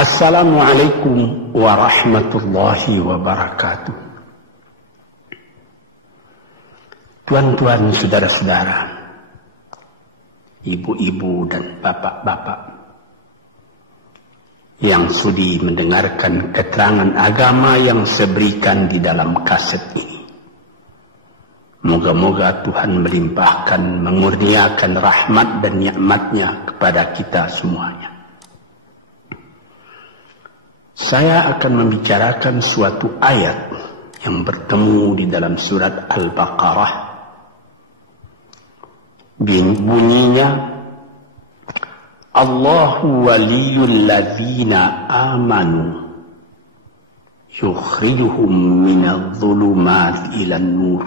Assalamualaikum warahmatullahi wabarakatuh. Tuan-tuan, saudara-saudara, ibu-ibu dan bapak-bapak yang sudi mendengarkan keterangan agama yang saya berikan di dalam kaset ini. Moga-moga Tuhan melimpahkan, mengurniakan rahmat dan nikmat-Nya kepada kita semuanya. Saya akan membicarakan suatu ayat yang bertemu di dalam surat Al-Baqarah. Bunyinya, Allahu waliyul ladzina amanu yukhrijuhum minadh dhulumati ilan nur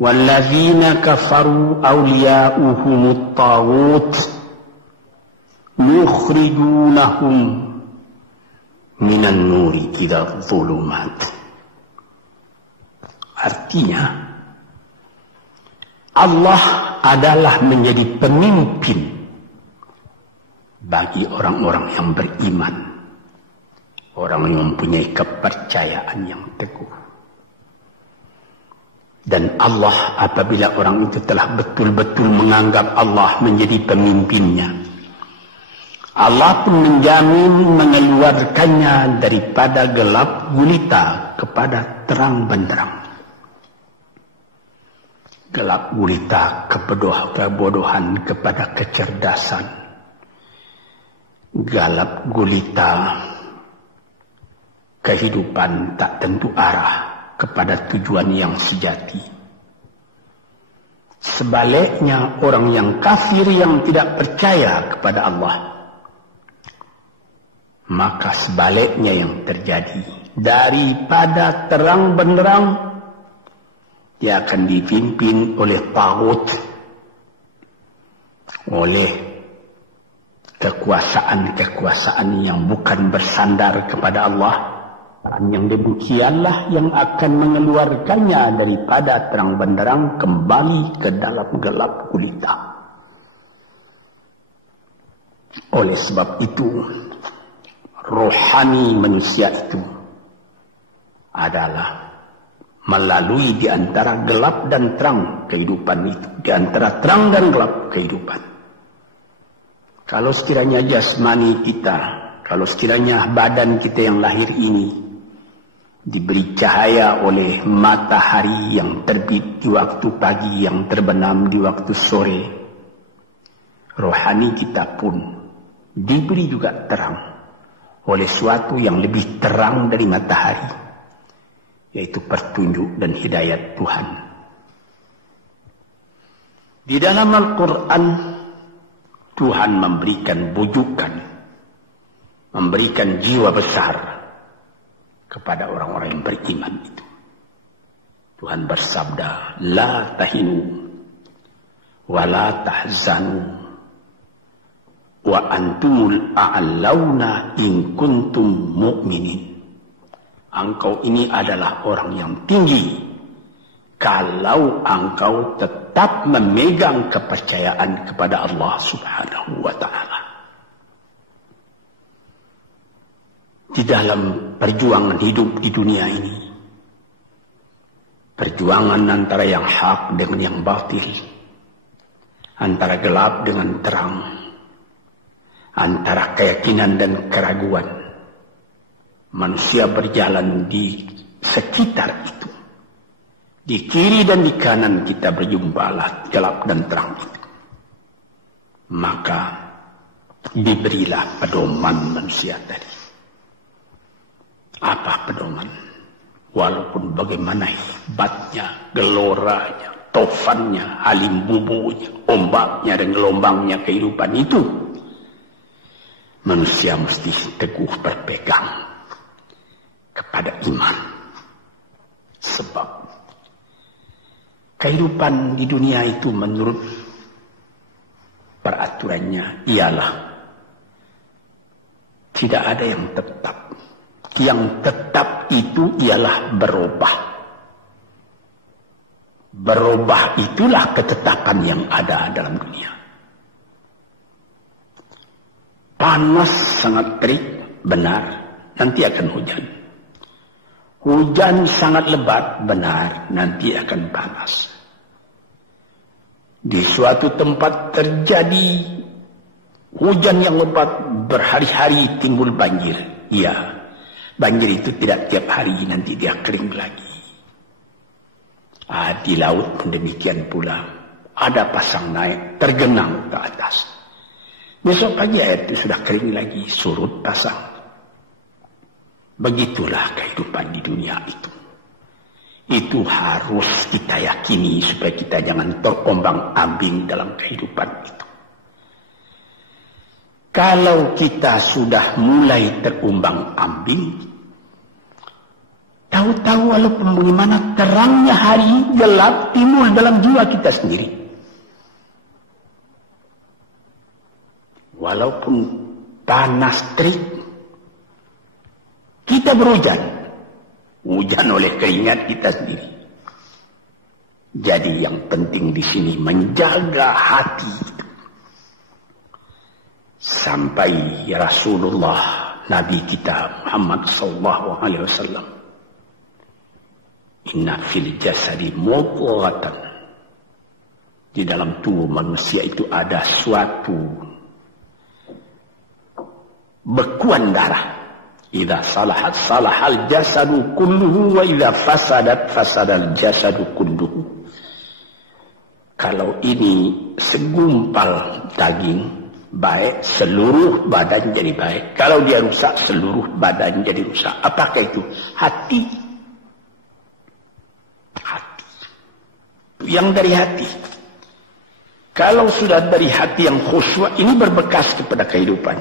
walladzina kafaru awliya'uhumut taghut yukhrijunahum minan nuri ila dhulumat. Artinya, Allah adalah menjadi pemimpin bagi orang-orang yang beriman, orang yang mempunyai kepercayaan yang teguh. Dan Allah, apabila orang itu telah betul-betul menganggap Allah menjadi pemimpinnya, Allah pun menjamin mengeluarkannya daripada gelap gulita kepada terang benderang. Gelap gulita kebodohan kepada kecerdasan. Gelap gulita kehidupan tak tentu arah kepada tujuan yang sejati. Sebaliknya, orang yang kafir yang tidak percaya kepada Allah, maka sebaliknya yang terjadi, daripada terang benderang dia akan dipimpin oleh taghut, oleh kekuasaan-kekuasaan yang bukan bersandar kepada Allah. Dan yang demikianlah yang akan mengeluarkannya daripada terang benderang kembali ke dalam gelap gulita. Oleh sebab itu, rohani manusia itu adalah melalui di antara gelap dan terang kehidupan itu, di antara terang dan gelap kehidupan. Kalau sekiranya jasmani kita, kalau sekiranya badan kita yang lahir ini diberi cahaya oleh matahari yang terbit di waktu pagi, yang terbenam di waktu sore, rohani kita pun diberi juga terang oleh suatu yang lebih terang dari matahari, yaitu petunjuk dan hidayat Tuhan. Di dalam Al-Quran, Tuhan memberikan bujukan, memberikan jiwa besar kepada orang-orang yang beriman itu. Tuhan bersabda, La tahinu wa la tahzanu wa antumul a'launa in kuntum mu'minin. Engkau ini adalah orang yang tinggi kalau engkau tetap memegang kepercayaan kepada Allah Subhanahu wa ta'ala. Di dalam perjuangan hidup di dunia ini, perjuangan antara yang hak dengan yang batil, antara gelap dengan terang, antara keyakinan dan keraguan, manusia berjalan di sekitar itu. Di kiri dan di kanan kita berjumpalah gelap dan terang itu. Maka diberilah pedoman manusia tadi. Apa pedoman? Walaupun bagaimana hebatnya, geloranya, tofannya, alim bubunya, ombaknya dan gelombangnya kehidupan itu, manusia mesti teguh berpegang kepada iman. Sebab kehidupan di dunia itu menurut peraturannya ialah tidak ada yang tetap. Yang tetap itu ialah berubah. Berubah itulah ketetapan yang ada dalam dunia. Panas sangat terik, benar, nanti akan hujan. Hujan sangat lebat, benar, nanti akan panas. Di suatu tempat terjadi hujan yang lebat, berhari-hari timbul banjir. Ya, banjir itu tidak tiap hari, nanti dia kering lagi. Di laut pun demikian pula. Ada pasang naik, tergenang ke atas. Besok pagi air itu sudah kering lagi, surut pasang. Begitulah kehidupan di dunia itu. Itu harus kita yakini supaya kita jangan terombang-ambing dalam kehidupan itu. Kalau kita sudah mulai terombang-ambing, tahu-tahu walaupun bagaimana terangnya hari gelap timbul dalam jiwa kita sendiri. Walaupun panas terik, kita berhujan. Hujan oleh keringat kita sendiri. Jadi yang penting di sini menjaga hati itu. Sampai Rasulullah Nabi kita Muhammad SAW, inna fil jasadi mudghatan, di dalam tubuh manusia itu ada suatu bekuan darah. Idza salahat salahal jasadu kulluhu wa idza fasadat fasadal jasadu kulluhu. Kalau ini segumpal daging baik, seluruh badan jadi baik. Kalau dia rusak, seluruh badan jadi rusak. Apakah itu? Hati. Hati. Yang dari hati. Kalau sudah dari hati yang khusyuk, ini berbekas kepada kehidupan.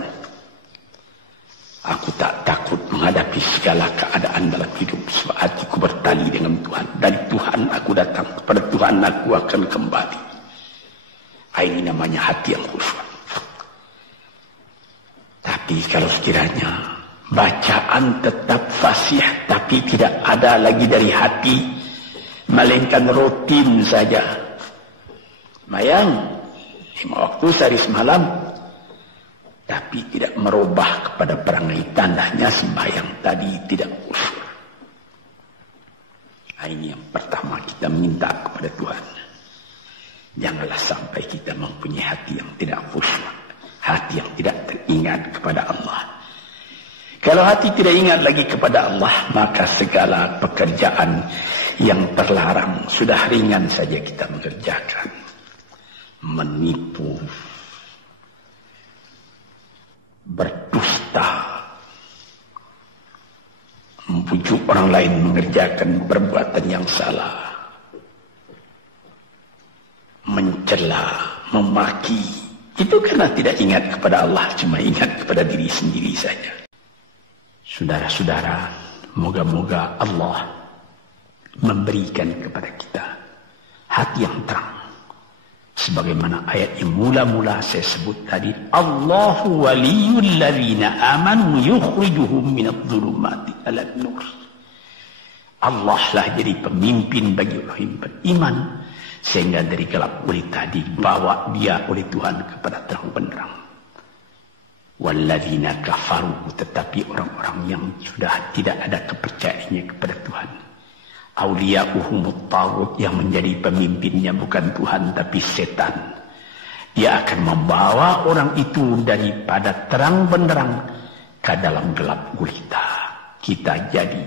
Aku tak takut menghadapi segala keadaan dalam hidup sebab hatiku bertali dengan Tuhan. Dari Tuhan aku datang, kepada Tuhan aku akan kembali. Ini namanya hati yang khusyuk. Tapi kalau sekiranya bacaan tetap fasih tapi tidak ada lagi dari hati, melainkan rutin saja. Mayang 5 waktu sehari semalam, tapi tidak merubah kepada perangai, tandanya sembahyang tadi tidak khusyuk. Ini yang pertama kita minta kepada Tuhan. Janganlah sampai kita mempunyai hati yang tidak khusyuk, hati yang tidak teringat kepada Allah. Kalau hati tidak ingat lagi kepada Allah, maka segala pekerjaan yang terlarang sudah ringan saja kita mengerjakan. Menipu, berdusta, membujuk orang lain mengerjakan perbuatan yang salah, mencela, memaki, itu karena tidak ingat kepada Allah, cuma ingat kepada diri sendiri saja. Saudara-saudara, moga-moga Allah memberikan kepada kita hati yang terang. Sebagaimana ayat yang mula-mula saya sebut tadi, Allahu waliyul ladzina amanu yukhrijuhum minadh-dhulumati ilan nur. Allah lah jadi pemimpin bagi orang yang beriman, sehingga dari gelap gulita dibawa dia oleh Tuhan kepada terang benderang. Walladzina kafaru, tetapi orang-orang yang sudah tidak ada kepercayaannya kepada Tuhan, awliya'uhumut taghut, yang menjadi pemimpinnya bukan Tuhan tapi setan. Dia akan membawa orang itu daripada terang benderang ke dalam gelap gulita. Kita jadi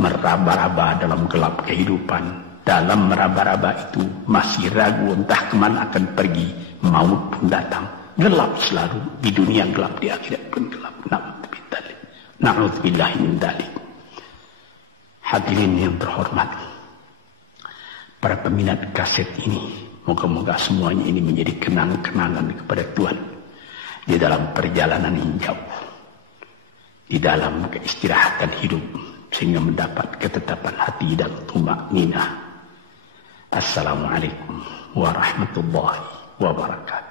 meraba-raba dalam gelap kehidupan. Dalam meraba-raba itu masih ragu entah kemana akan pergi. Maut pun datang. Gelap selalu. Di dunia gelap, di akhirat pun gelap. Na'udzubillahi min dzalik. Hadirin yang terhormat, para peminat kaset ini, moga-moga semuanya ini menjadi kenang-kenangan kepada Tuhan di dalam perjalanan yang jauh, di dalam keistirahatan hidup, sehingga mendapat ketetapan hati dan tumakninah. Assalamualaikum warahmatullahi wabarakatuh.